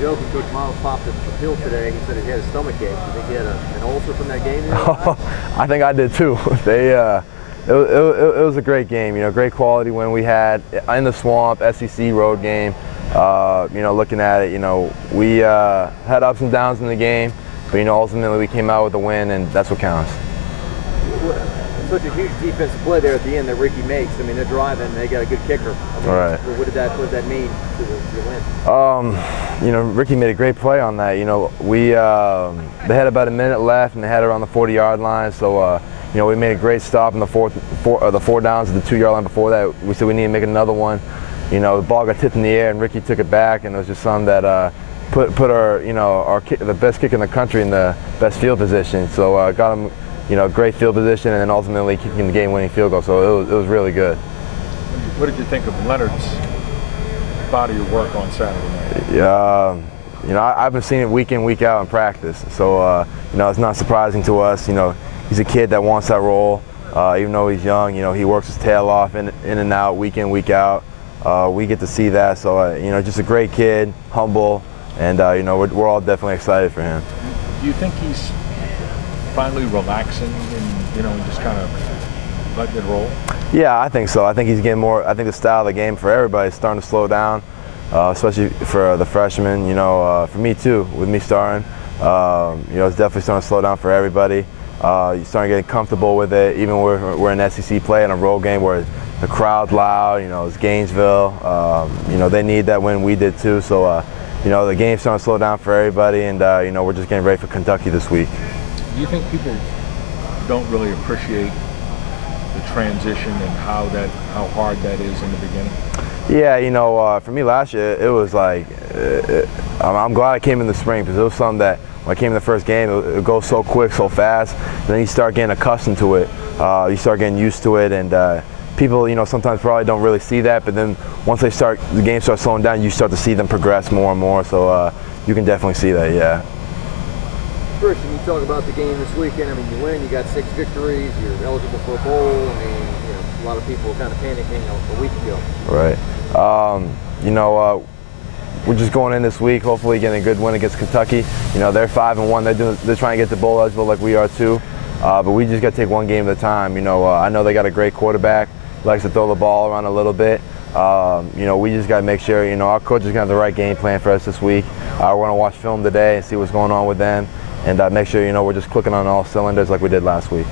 joking. Coach Miles popped a pill today. He said he had a stomach ache. Do you think he had an ulcer from that game? I think I did too. It was a great game. Great quality win we had in the swamp, SEC road game. Looking at it, we had ups and downs in the game, but ultimately we came out with a win, and that's what counts. Such a huge defensive play there at the end that Ricky makes. I mean, they're driving, they got a good kicker. Right. What did that mean to the win? Ricky made a great play on that. They had about a minute left, and they had it around the 40-yard line. So, we made a great stop in the four downs at the 2-yard line before that. We said we need to make another one. The ball got tipped in the air, and Ricky took it back, and it was just something that put our the best kick in the country in the best field position. So got him. Great field position, and then ultimately kicking the game-winning field goal. So it was really good. What did you think of Leonard's body of work on Saturday night? Yeah, I've been seeing it week in, week out in practice. So it's not surprising to us. He's a kid that wants that role. Even though he's young, he works his tail off in and out, week in, week out. We get to see that. So just a great kid, humble, and we're all definitely excited for him. Do you think he's finally relaxing and just kind of letting it roll? Yeah, I think so. I think he's getting more. I think the style of the game for everybody is starting to slow down, especially for the freshmen. For me too, with me starting, it's definitely starting to slow down for everybody. You're starting getting comfortable with it. Even we're in SEC play in a road game where the crowd's loud. It's Gainesville. They need that win. We did too. So the game's starting to slow down for everybody, and we're just getting ready for Kentucky this week. Do you think people don't really appreciate the transition and how hard that is in the beginning? Yeah, for me last year, it was like, I'm glad I came in the spring, because it was something that when I came in the first game, it goes so quick, so fast, and then you start getting accustomed to it. You start getting used to it, and people, sometimes probably don't really see that, but then once the game starts slowing down, you start to see them progress more and more, so you can definitely see that, yeah. Christian, you talk about the game this weekend. I mean, you win, you got 6 victories, you're eligible for a bowl. I mean, a lot of people were kind of panicking a week ago. Right. We're just going in this week, hopefully getting a good win against Kentucky. They're 5-1. They're trying to get to bowl eligible like we are too. But we just got to take one game at a time. I know they got a great quarterback, likes to throw the ball around a little bit. We just got to make sure, our coach is going to have the right game plan for us this week. We're going to watch film today and see what's going on with them. And make sure, we're just clicking on all cylinders like we did last week.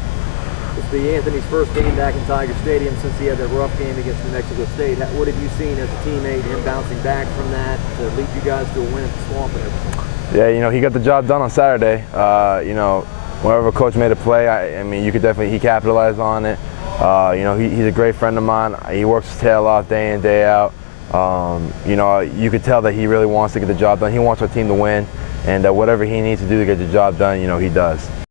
It's the Anthony's first game back in Tiger Stadium since he had that rough game against New Mexico State. What have you seen as a teammate, him bouncing back from that to lead you guys to a win at the Swamp and everything? Yeah, he got the job done on Saturday. Whenever coach made a play, I mean, he capitalized on it. He's a great friend of mine. He works his tail off day in, day out. You could tell that he really wants to get the job done. He wants our team to win. And whatever he needs to do to get the job done, he does.